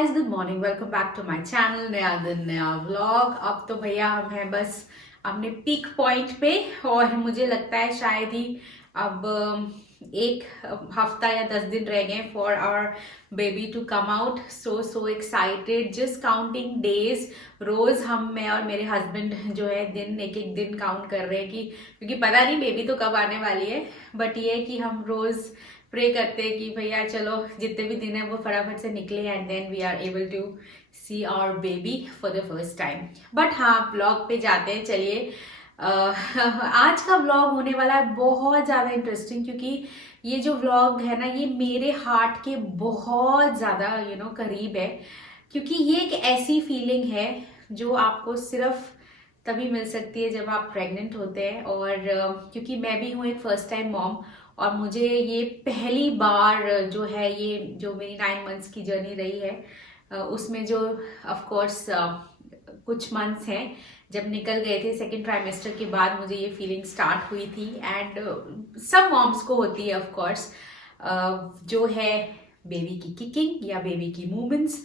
Guys, good morning. Welcome back to my channel. नया दिन नया व्लॉग। अब तो भैया हम हैं बस अपने पीक पॉइंट पे, और मुझे लगता है शायद ही अब एक हफ्ता या 10 दिन रह गए for our baby to come out. So excited, just counting days. रोज मैं और मेरे हस्बैंड जो है दिन एक एक दिन काउंट कर रहे हैं कि क्योंकि पता नहीं बेबी तो कब आने वाली है, बट ये है कि हम रोज प्रे करते हैं कि भैया चलो जितने भी दिन है वो फटाफट से निकले and then we are able to see our baby for the first time. But हाँ, ब्लॉग पे जाते हैं। चलिए, आज का व्लॉग होने वाला है बहुत ज़्यादा इंटरेस्टिंग, क्योंकि ये जो व्लॉग है ना, ये मेरे हार्ट के बहुत ज़्यादा करीब है। क्योंकि ये एक ऐसी फीलिंग है जो आपको सिर्फ तभी मिल सकती है जब आप प्रेग्नेंट होते हैं। और क्योंकि मैं भी हूँ एक फर्स्ट टाइम मॉम, और मुझे ये पहली बार जो है, ये जो मेरी 9 मंथ्स की जर्नी रही है, उसमें जो ऑफ कोर्स कुछ मंथ्स हैं जब निकल गए थे सेकेंड ट्राइमेस्टर के बाद, मुझे ये फीलिंग स्टार्ट हुई थी। एंड सब मॉम्स को होती है ऑफ कोर्स, जो है बेबी की किकिंग या बेबी की मूवमेंट्स।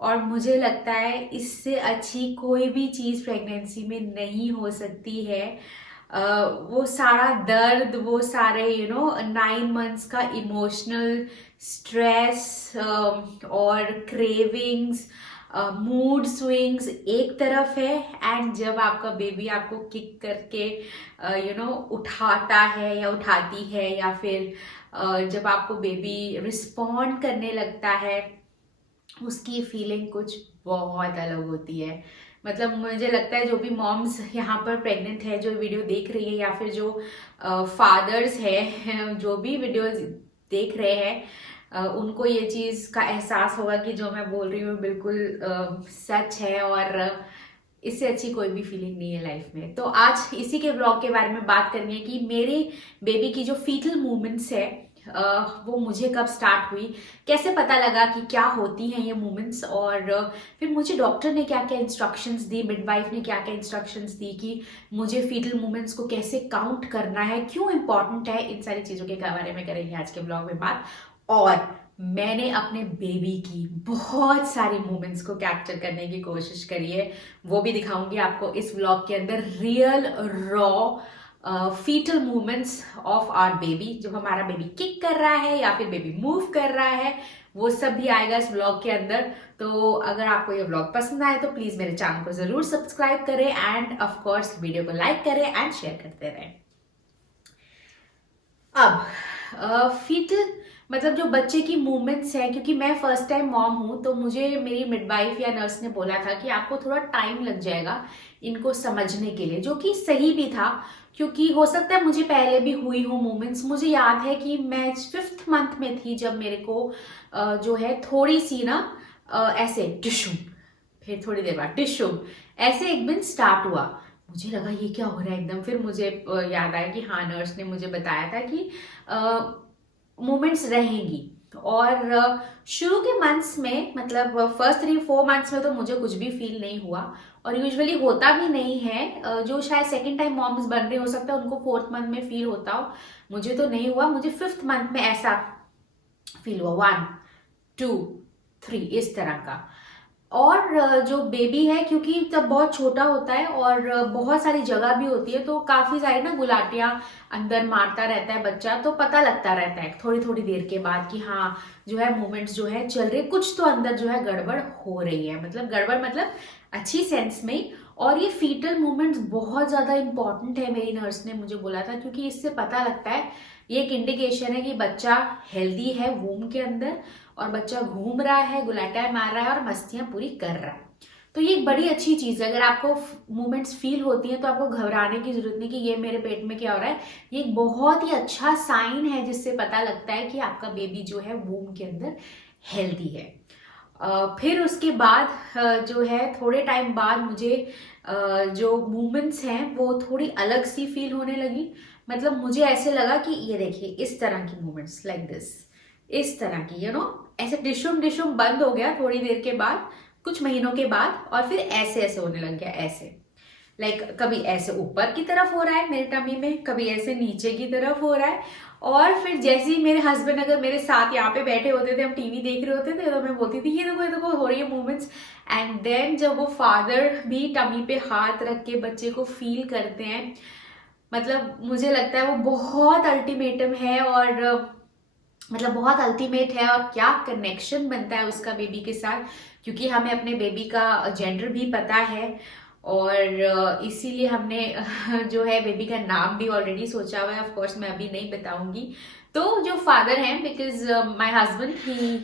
और मुझे लगता है इससे अच्छी कोई भी चीज़ प्रेगनेंसी में नहीं हो सकती है। वो सारा दर्द, वो सारे 9 मंथ्स का इमोशनल स्ट्रेस और क्रेविंग्स, मूड स्विंग्स एक तरफ है, एंड जब आपका बेबी आपको किक करके उठाता है या उठाती है, या फिर जब आपको बेबी रिस्पॉन्ड करने लगता है, उसकी फीलिंग कुछ बहुत अलग होती है। मतलब मुझे लगता है जो भी मॉम्स यहाँ पर प्रेग्नेंट है, जो वीडियो देख रही है, या फिर जो फादर्स है जो भी वीडियो देख रहे हैं, उनको ये चीज़ का एहसास होगा कि जो मैं बोल रही हूँ बिल्कुल सच है। और इससे अच्छी कोई भी फीलिंग नहीं है लाइफ में। तो आज इसी के ब्लॉग के बारे में बात करनी है कि मेरे बेबी की जो फीटल मूवमेंट्स है, वो मुझे कब स्टार्ट हुई, कैसे पता लगा कि क्या होती हैं ये मूवमेंट्स, और फिर मुझे डॉक्टर ने क्या क्या इंस्ट्रक्शंस दी, मिडवाइफ ने क्या क्या इंस्ट्रक्शंस दी कि मुझे फीटल मूवमेंट्स को कैसे काउंट करना है, क्यों इंपॉर्टेंट है। इन सारी चीज़ों के बारे में करेंगे आज के ब्लॉग में बात। और मैंने अपने बेबी की बहुत सारी मूवमेंट्स को कैप्चर करने की कोशिश करी है, वो भी दिखाऊंगी आपको इस व्लॉग के अंदर। Real raw fetal movements of our baby, जब हमारा बेबी किक कर रहा है या फिर बेबी मूव कर रहा है, वो सब भी आएगा इस व्लॉग के अंदर। तो अगर आपको ये व्लॉग पसंद आए तो प्लीज मेरे चैनल को जरूर सब्सक्राइब करें, एंड ऑफ कोर्स वीडियो को लाइक करें एंड शेयर करते रहें। अब फीटल मतलब जो बच्चे की मूवमेंट्स है, क्योंकि मैं फर्स्ट टाइम मॉम हूं, तो मुझे मेरी मिडवाइफ या नर्स ने बोला था कि आपको थोड़ा टाइम लग जाएगा इनको समझने के लिए, जो कि सही भी था। क्योंकि हो सकता है मुझे पहले भी हुई हो मूवमेंट्स। मुझे याद है कि मैं 5th मंथ में थी जब मेरे को जो है थोड़ी सी ना ऐसे टिश्यू, फिर थोड़ी देर बाद टिश्यू, ऐसे एक दिन स्टार्ट हुआ। मुझे लगा ये क्या हो रहा है एकदम। फिर मुझे याद आया कि हाँ, नर्स ने मुझे बताया था कि मूवमेंट्स रहेंगी। और शुरू के मंथ्स में, मतलब फर्स्ट 3-4 मंथ्स में तो मुझे कुछ भी फील नहीं हुआ, और यूजुअली होता भी नहीं है। जो शायद सेकेंड टाइम मॉम्स बन रहे हो सकता है उनको 4th मंथ में फील होता हो, मुझे तो नहीं हुआ। मुझे 5th मंथ में ऐसा फील हुआ, 1 2 3 इस तरह का। और जो बेबी है, क्योंकि तब बहुत छोटा होता है और बहुत सारी जगह भी होती है, तो काफी सारी ना गुलाटियां अंदर मारता रहता है बच्चा, तो पता लगता रहता है थोड़ी थोड़ी देर के बाद कि हाँ जो है मूवमेंट्स जो है चल रहे, कुछ तो अंदर जो है गड़बड़ हो रही है। मतलब गड़बड़ मतलब अच्छी सेंस में। और ये फीटल मूवमेंट्स बहुत ज्यादा इंपॉर्टेंट है, मेरी नर्स ने मुझे बोला था, क्योंकि इससे पता लगता है, ये एक इंडिकेशन है कि बच्चा हेल्दी है वूम के अंदर, और बच्चा घूम रहा है, गुलाटियां मार रहा है और मस्तियां पूरी कर रहा है। तो ये एक बड़ी अच्छी चीज है। अगर आपको मूवमेंट्स फील होती हैं तो आपको घबराने की जरूरत नहीं कि ये मेरे पेट में क्या हो रहा है। ये एक बहुत ही अच्छा साइन है जिससे पता लगता है कि आपका बेबी जो है वूम के अंदर हेल्दी है। फिर उसके बाद जो है थोड़े टाइम बाद मुझे जो मूवमेंट्स हैं वो थोड़ी अलग सी फील होने लगी। मतलब मुझे ऐसे लगा कि ये देखिए इस तरह की मूवमेंट्स, लाइक दिस, इस तरह की ऐसे डिशुम डिशुम बंद हो गया थोड़ी देर के बाद, कुछ महीनों के बाद, और फिर ऐसे ऐसे होने लग गया, ऐसे लाइक कभी ऐसे ऊपर की तरफ हो रहा है मेरे टमी में, कभी ऐसे नीचे की तरफ हो रहा है। और फिर जैसे ही मेरे हस्बैंड अगर मेरे साथ यहाँ पे बैठे होते थे, हम टीवी देख रहे होते थे, तो मैं बोलती थी ये देखो हो रही है मूवमेंट्स। एंड देन जब वो फादर भी टमी पे हाथ रख के बच्चे को फील करते हैं, मतलब मुझे लगता है वो बहुत अल्टीमेटम है, और मतलब बहुत अल्टीमेट है। और क्या कनेक्शन बनता है उसका बेबी के साथ, क्योंकि हमें अपने बेबी का जेंडर भी पता है, और इसीलिए हमने जो है बेबी का नाम भी ऑलरेडी सोचा हुआ है। ऑफ कोर्स मैं अभी नहीं बताऊंगी। तो जो फादर हैं, because my husband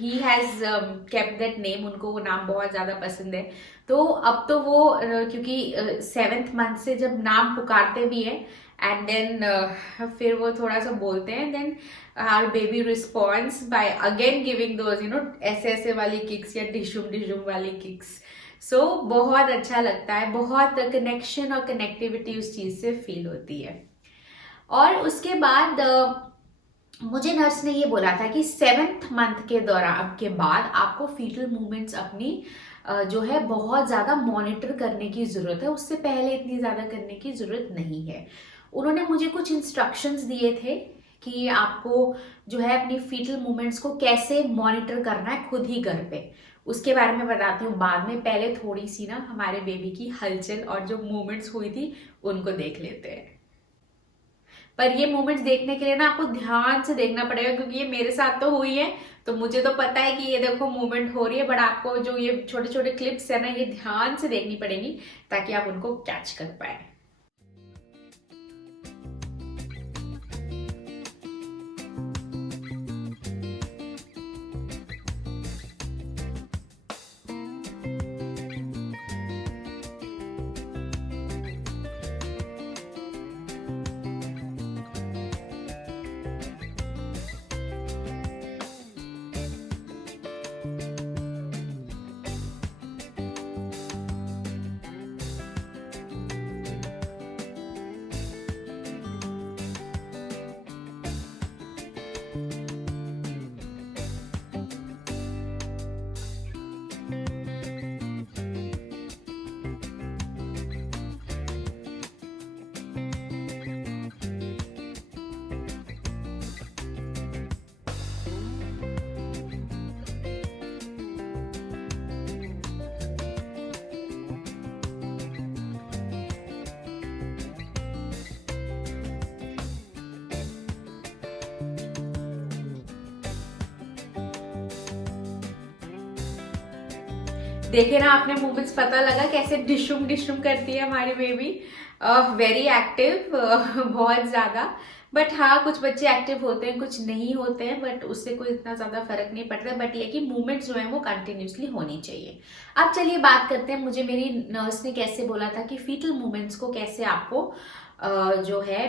he has kept that name, उनको वो नाम बहुत ज्यादा पसंद है। तो अब तो वो क्योंकि 7th मंथ से जब नाम पुकारते भी हैं, एंड देन फिर वो थोड़ा सा बोलते हैं, then our baby response by again giving those ऐसे ऐसे वाली किक्स या डिशुम डिशुम वाली किक्स। सो बहुत अच्छा लगता है, बहुत कनेक्शन और कनेक्टिविटी उस चीज से फील होती है। और उसके बाद मुझे नर्स ने ये बोला था कि 7th मंथ के दौरान के बाद आपको फीटल मूवमेंट्स अपनी जो है बहुत ज्यादा मॉनिटर करने की जरूरत है, उससे पहले इतनी ज्यादा करने की जरूरत नहीं है। उन्होंने मुझे कुछ इंस्ट्रक्शंस दिए थे कि आपको जो है अपनी फीटल मूवमेंट्स को कैसे मॉनिटर करना है खुद ही घर पे। उसके बारे में बताती हूँ बाद में, पहले थोड़ी सी ना हमारे बेबी की हलचल और जो मूवमेंट्स हुई थी उनको देख लेते हैं। पर ये मूवमेंट्स देखने के लिए ना आपको ध्यान से देखना पड़ेगा, क्योंकि ये मेरे साथ तो हुई है, तो मुझे तो पता है कि ये देखो मूवमेंट हो रही है, बट आपको जो ये छोटे छोटे क्लिप्स है ना, ये ध्यान से देखनी पड़ेगी ताकि आप उनको कैच कर पाए। देखे ना आपने मूवमेंट्स, पता लगा कैसे डिशुम डिशुम करती है हमारी बेबी। वेरी एक्टिव, बहुत ज्यादा। बट हाँ, कुछ बच्चे एक्टिव होते हैं, कुछ नहीं होते हैं, बट उससे कोई इतना ज्यादा फर्क नहीं पड़ता। बट ये कि मूवमेंट्स जो है वो कंटिन्यूसली होनी चाहिए। अब चलिए बात करते हैं, मुझे मेरी नर्स ने कैसे बोला था कि फीटल मूवमेंट्स को कैसे आपको जो है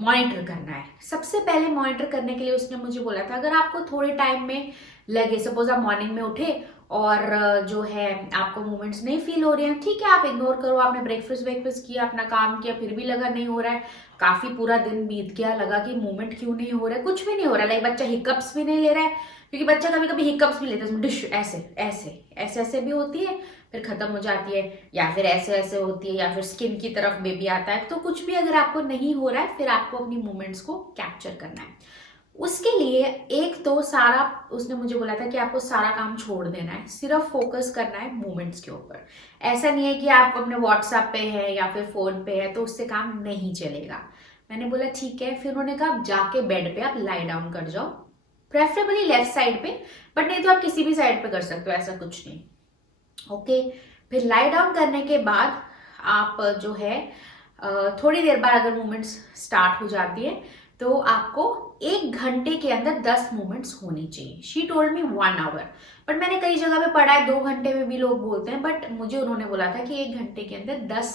मॉनिटर करना है। सबसे पहले मॉनिटर करने के लिए उसने मुझे बोला था, अगर आपको थोड़े टाइम में लगे, सपोज आप मॉर्निंग में उठे और जो है आपको मूवमेंट्स नहीं फील हो रहे हैं, ठीक है, आप इग्नोर करो, आपने ब्रेकफास्ट किया, अपना काम किया, फिर भी लगा नहीं हो रहा है, काफी पूरा दिन बीत गया, लगा कि मूवमेंट क्यों नहीं हो रहा है, कुछ भी नहीं हो रहा है, लाइक बच्चा हिकअप्स भी नहीं ले रहा है, क्योंकि बच्चा कभी कभी हिकअप्स भी लेता है, डिश ऐसे ऐसे ऐसे ऐसे भी होती है, फिर खत्म हो जाती है, या फिर ऐसे ऐसे होती है, या फिर स्किन की तरफ बेबी आता है। तो कुछ भी अगर आपको नहीं हो रहा है, फिर आपको अपनी मूवमेंट्स को कैप्चर करना है। उसके लिए एक तो सारा, उसने मुझे बोला था कि आपको सारा काम छोड़ देना है, सिर्फ फोकस करना है मूवमेंट्स के ऊपर। ऐसा नहीं है कि आप अपने व्हाट्सएप पे है या फिर फोन पे है तो उससे काम नहीं चलेगा। मैंने बोला ठीक है। फिर उन्होंने कहा आप जाके बेड पे आप लाई डाउन कर जाओ, प्रेफरेबली लेफ्ट साइड पे, बट नहीं तो आप किसी भी साइड पे कर सकते हो, ऐसा कुछ नहीं। ओके, फिर लाई डाउन करने के बाद आप जो है थोड़ी देर बाद अगर मूवमेंट्स स्टार्ट हो जाती है तो आपको 1 घंटे के अंदर 10 मूवमेंट्स होनी चाहिए। She told me 1 hour, but मैंने कई जगह पे पढ़ा है 2 घंटे में भी लोग बोलते हैं, बट मुझे उन्होंने बोला था कि 1 घंटे के अंदर 10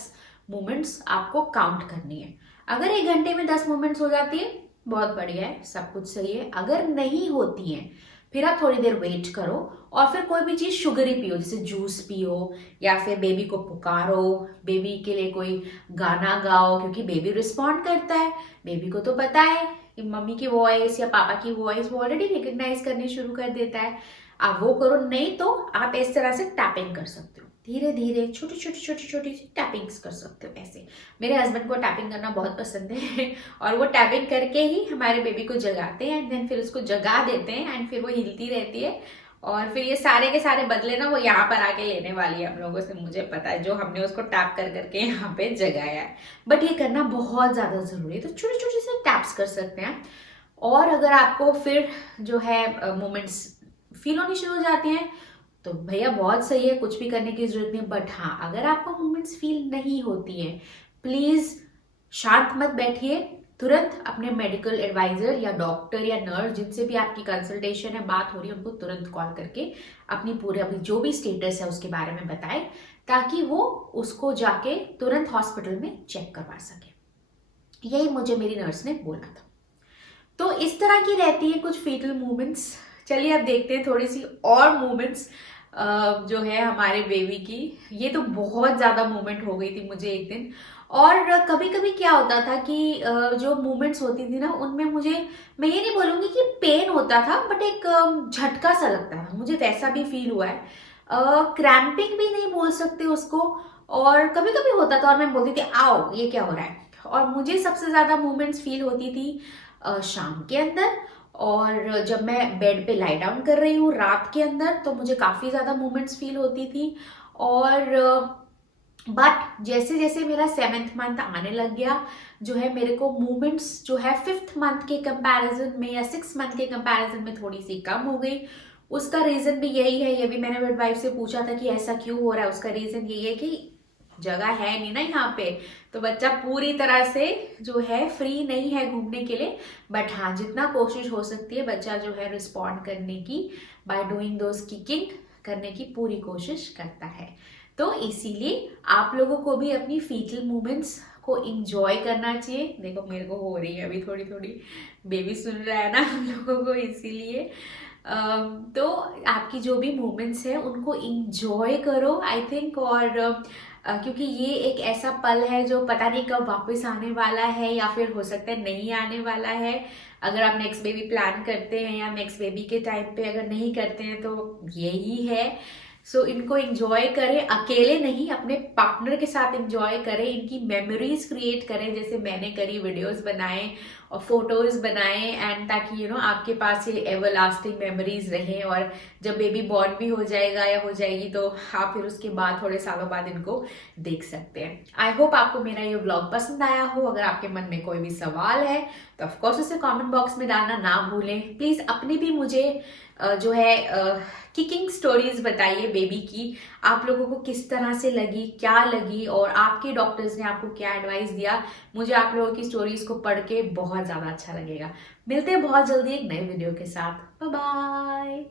मूवमेंट्स आपको काउंट करनी है। अगर 1 घंटे में 10 मूवमेंट्स हो जाती है, बहुत बढ़िया है, सब कुछ सही है। अगर नहीं होती है, फिर आप थोड़ी देर वेट करो और फिर कोई भी चीज शुगरी पियो, जैसे जूस पियो, या फिर बेबी को पुकारो, बेबी के लिए कोई गाना गाओ, क्योंकि बेबी रिस्पॉन्ड करता है। बेबी को तो पता है कि मम्मी की वॉइस या पापा की वॉइस वो ऑलरेडी रिकग्नाइज करनी शुरू कर देता है। आप वो करो, नहीं तो आप इस तरह से टैपिंग कर सकते हो, धीरे धीरे छोटी छोटी छोटी छोटी सी टैपिंग्स कर सकते हो ऐसे। मेरे हस्बैंड को टैपिंग करना बहुत पसंद है और वो टैपिंग करके ही हमारे बेबी को जगाते हैं एंड देन फिर उसको जगा देते हैं एंड फिर वो हिलती रहती है और फिर ये सारे के सारे बदले ना वो यहाँ पर आके लेने वाली है हम लोगों से, मुझे पता है, जो हमने उसको टैप कर करके यहाँ पे जगाया है। बट ये करना बहुत ज्यादा जरूरी है, तो छोटे छोटे से टैप्स कर सकते हैं। और अगर आपको फिर जो है मोमेंट्स फील होनी शुरू हो जाती हैं तो भैया बहुत सही है, कुछ भी करने की जरूरत नहीं। बट हाँ, अगर आपको मोमेंट्स फील नहीं होती है, प्लीज शांत मत बैठिए, तुरंत अपने मेडिकल एडवाइजर या डॉक्टर या नर्स जिनसे भी आपकी कंसल्टेशन है, बात हो रही है, उनको तुरंत कॉल करके अपनी पूरे अभी जो भी स्टेटस है उसके बारे में बताएं, ताकि वो उसको जाके तुरंत हॉस्पिटल में चेक करवा सके। यही मुझे मेरी नर्स ने बोला था। तो इस तरह की रहती है कुछ फीटल मूवमेंट्स। चलिए अब देखते हैं थोड़ी सी और मूवमेंट्स जो है हमारे बेबी की। ये तो बहुत ज्यादा मूवमेंट हो गई थी मुझे एक दिन। और कभी कभी क्या होता था कि जो मूवमेंट्स होती थी ना उनमें मुझे, मैं ये नहीं बोलूंगी कि पेन होता था, बट एक झटका सा लगता था, मुझे वैसा भी फील हुआ है। क्रैम्पिंग भी नहीं बोल सकते उसको, और कभी कभी होता था और मैं बोलती थी आओ ये क्या हो रहा है। और मुझे सबसे ज्यादा मूवमेंट्स फील होती थी शाम के अंदर, और जब मैं बेड पे लाई डाउन कर रही हूँ रात के अंदर तो मुझे काफी ज्यादा मूवमेंट्स फील होती थी। और बट जैसे जैसे मेरा 7th मंथ आने लग गया, जो है मेरे को मूवमेंट्स जो है 5th मंथ के कंपैरिजन में या 6th मंथ के कंपैरिजन में थोड़ी सी कम हो गई। उसका रीजन भी यही है, ये भी मैंने मिडवाइफ से पूछा था कि ऐसा क्यों हो रहा है। उसका रीजन यही है कि जगह है नहीं ना यहाँ पे, तो बच्चा पूरी तरह से जो है फ्री नहीं है घूमने के लिए। बट हाँ, जितना कोशिश हो सकती है बच्चा जो है रिस्पॉन्ड करने की, बाय डूइंग दोज किकिंग करने की पूरी कोशिश करता है। तो इसीलिए आप लोगों को भी अपनी फीटल मूवमेंट्स को इंजॉय करना चाहिए। देखो मेरे को हो रही है अभी थोड़ी थोड़ी, बेबी सुन रहा है ना हम लोगों को, इसीलिए तो आपकी जो भी मूवमेंट्स है उनको इंजॉय करो आई थिंक। और क्योंकि ये एक ऐसा पल है जो पता नहीं कब वापस आने वाला है, या फिर हो सकता है नहीं आने वाला है। अगर आप नेक्स्ट बेबी प्लान करते हैं या नेक्स्ट बेबी के टाइम पे अगर नहीं करते हैं तो यही है। सो इनको एंजॉय करें, अकेले नहीं अपने पार्टनर के साथ एंजॉय करें, इनकी मेमोरीज क्रिएट करें जैसे मैंने करी, वीडियोस बनाए और फोटोज बनाए, एंड ताकि आपके पास ये एवर लास्टिंग मेमोरीज रहें। और जब बेबी बॉर्न भी हो जाएगा या हो जाएगी तो आप फिर उसके बाद थोड़े सालों बाद इनको देख सकते हैं। आई होप आपको मेरा ये व्लॉग पसंद आया हो। अगर आपके मन में कोई भी सवाल है तो ऑफकोर्स उसे कमेंट बॉक्स में डालना ना भूलें। प्लीज अपनी भी मुझे जो है किकिंग स्टोरीज बताइए बेबी की, आप लोगों को किस तरह से लगी, क्या लगी, और आपके डॉक्टर्स ने आपको क्या एडवाइस दिया। मुझे आप लोगों की स्टोरीज को पढ़ के बहुत ज्यादा अच्छा लगेगा। मिलते हैं बहुत जल्दी एक नए वीडियो के साथ। Bye bye.